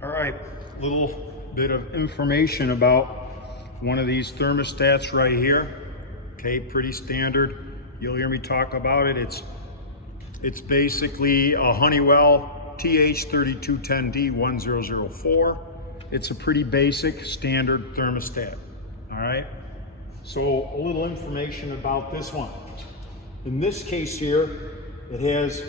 All right, little bit of information about one of these thermostats right here. Okay, pretty standard. You'll hear me talk about it. It's basically a Honeywell THD3210D 1004. It's a pretty basic standard thermostat. All right. So a little information about this one. In this case here, it has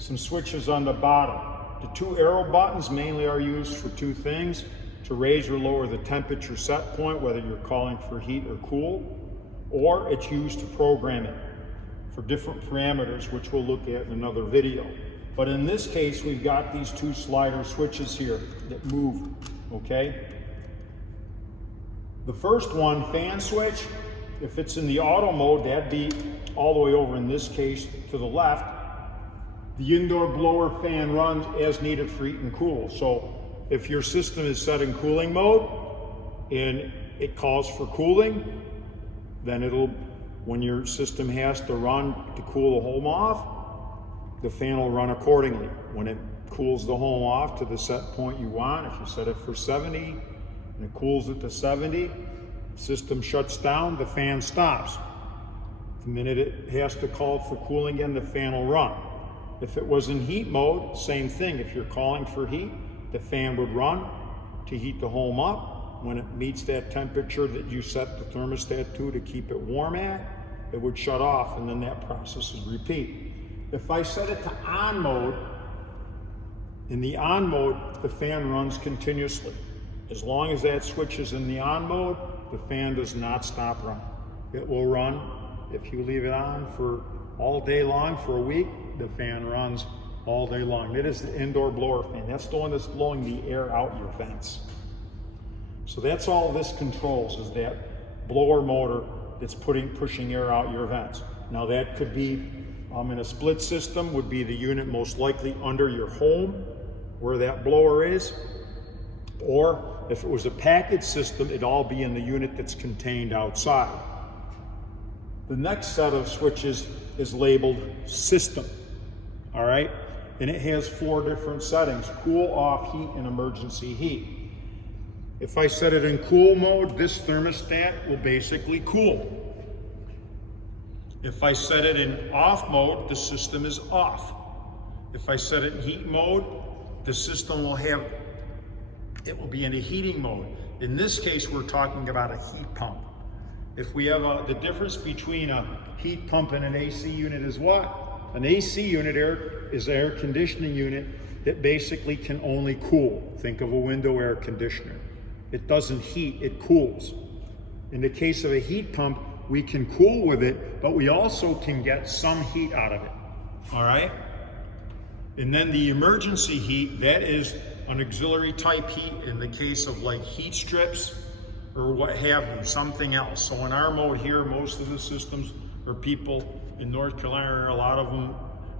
some switches on the bottom. The two arrow buttons mainly are used for two things: to raise or lower the temperature set point, whether you're calling for heat or cool, or it's used to program it for different parameters, which we'll look at in another video. But in this case, we've got these two slider switches here that move, okay? The first one, fan switch, if it's in the auto mode, that'd be all the way over in this case to the left. The indoor blower fan runs as needed for heat and cool. So if your system is set in cooling mode and it calls for cooling, then when your system has to run to cool the home off, the fan will run accordingly. When it cools the home off to the set point you want, if you set it for 70 and it cools it to 70, system shuts down, the fan stops. The minute it has to call for cooling again, the fan will run. If it was in heat mode, same thing. If you're calling for heat, the fan would run to heat the home up. When it meets that temperature that you set the thermostat to keep it warm at, it would shut off, and then that process would repeat. If I set it to on mode, in the on mode, the fan runs continuously. As long as that switch is in the on mode, the fan does not stop running. It will run. If you leave it on for all day long for a week, the fan runs all day long. It is the indoor blower fan. That's the one that's blowing the air out your vents. So that's all this controls, is that blower motor that's pushing air out your vents. Now that could be in a split system, would be the unit most likely under your home where that blower is. Or if it was a package system, it'd all be in the unit that's contained outside. The next set of switches is labeled system, all right? And it has 4 different settings: cool, off, heat, and emergency heat. If I set it in cool mode, this thermostat will basically cool. If I set it in off mode, the system is off. If I set it in heat mode, the system will be in a heating mode. In this case, we're talking about a heat pump. If we have the difference between a heat pump and an AC unit is what? An AC unit is an air conditioning unit that basically can only cool. Think of a window air conditioner. It doesn't heat, it cools. In the case of a heat pump, we can cool with it, but we also can get some heat out of it, all right? And then the emergency heat, that is an auxiliary type heat in the case of like heat strips or what have you, something else. So in our mode here, most of the systems, or people in North Carolina, a lot of them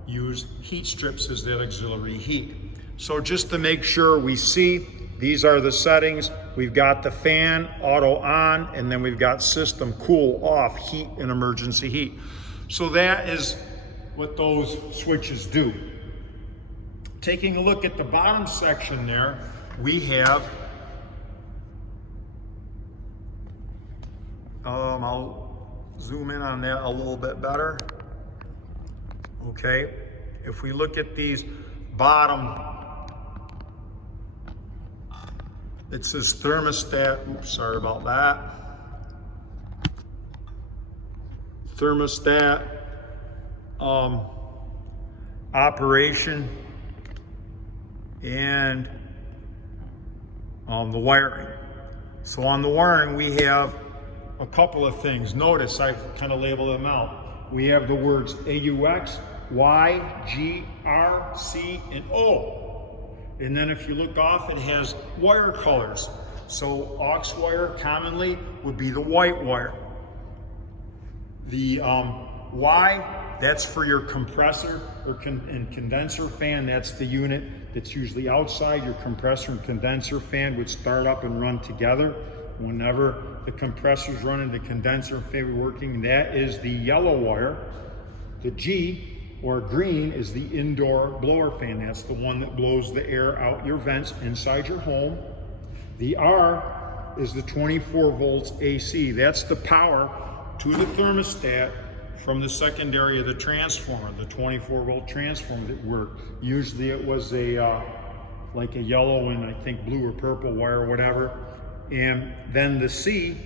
use heat strips as that auxiliary heat. So just to make sure we see, these are the settings. We've got the fan auto on, and then we've got system cool off, heat and emergency heat. So that is what those switches do. Taking a look at the bottom section there, we have, I'll zoom in on that a little bit better. Okay, if we look at these bottom, it says thermostat, oops, sorry about that. Thermostat operation and the wiring. So on the wiring, we have a couple of things. Notice I've kind of labeled them out. We have the words AUX, Y, G, R, C, and O. And then if you look off, it has wire colors. So aux wire commonly would be the white wire. The Y, that's for your compressor and condenser fan. That's the unit that's usually outside. Your compressor and condenser fan would start up and run together. Whenever the compressor's running, the condenser fan working, that is the yellow wire. The G or green is the indoor blower fan. That's the one that blows the air out your vents inside your home. The R is the 24 volts AC. That's the power to the thermostat from the secondary of the transformer, the 24 volt transformer that worked. Usually it was a like a yellow and I think blue or purple wire or whatever. And then the C,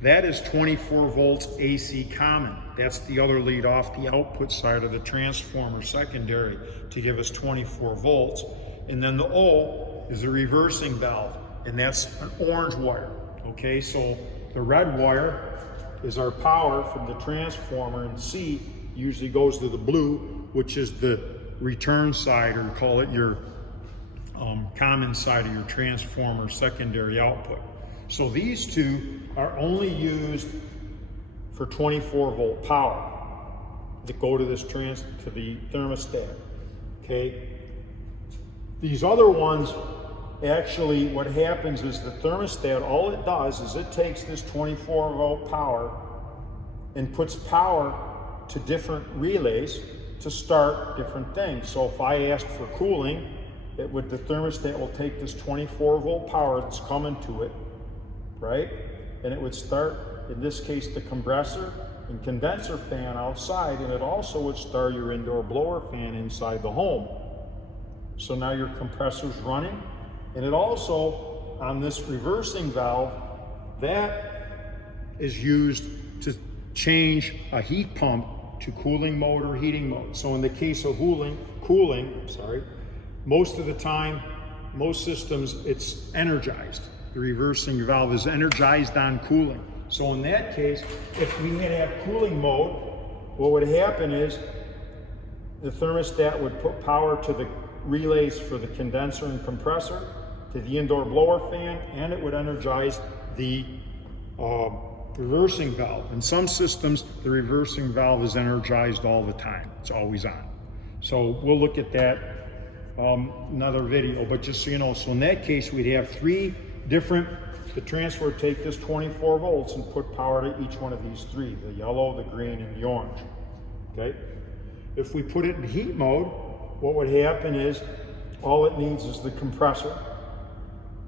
that is 24 volts AC common. That's the other lead off the output side of the transformer secondary to give us 24 volts. And then the O is a reversing valve, and that's an orange wire. Okay, so the red wire is our power from the transformer, and C usually goes to the blue, which is the return side, or call it your common side of your transformer secondary output. So these two are only used for 24 volt power that go to this to the thermostat. Okay, these other ones, actually what happens is the thermostat, all it does is it takes this 24 volt power and puts power to different relays to start different things. So if I asked for cooling, the thermostat will take this 24 volt power that's coming to it, right? And it would start, in this case, the compressor and condenser fan outside, and it also would start your indoor blower fan inside the home. So now your compressor's running, and it also, on this reversing valve, that is used to change a heat pump to cooling mode or heating mode. So in the case of cooling, most of the time, most systems, it's energized. The reversing valve is energized on cooling. So in that case, if we had to have cooling mode, what would happen is the thermostat would put power to the relays for the condenser and compressor, to the indoor blower fan, and it would energize the reversing valve. In some systems, the reversing valve is energized all the time. It's always on. So we'll look at that another video, but just so you know, so in that case, we'd have three different, the transfer would take this 24 volts and put power to each one of these three, the yellow, the green, and the orange, okay? If we put it in heat mode, what would happen is all it needs is the compressor,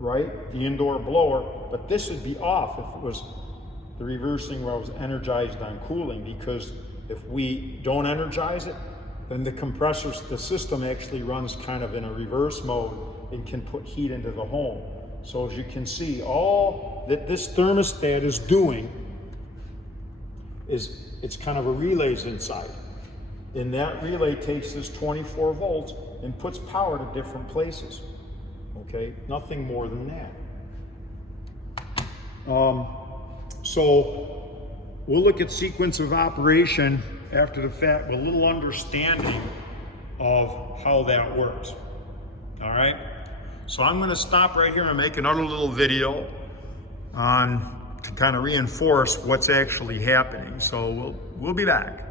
right? The indoor blower, but this would be off if it was the reversing valve was energized on cooling, because if we don't energize it, then the compressors, the system actually runs kind of in a reverse mode and can put heat into the home. So as you can see, all that this thermostat is doing is it's kind of a relays inside. And that relay takes this 24 volts and puts power to different places. Okay, nothing more than that. So we'll look at sequence of operation after the fact with a little understanding of how that works. All right, so I'm going to stop right here and make another little video to kind of reinforce what's actually happening. So we'll be back.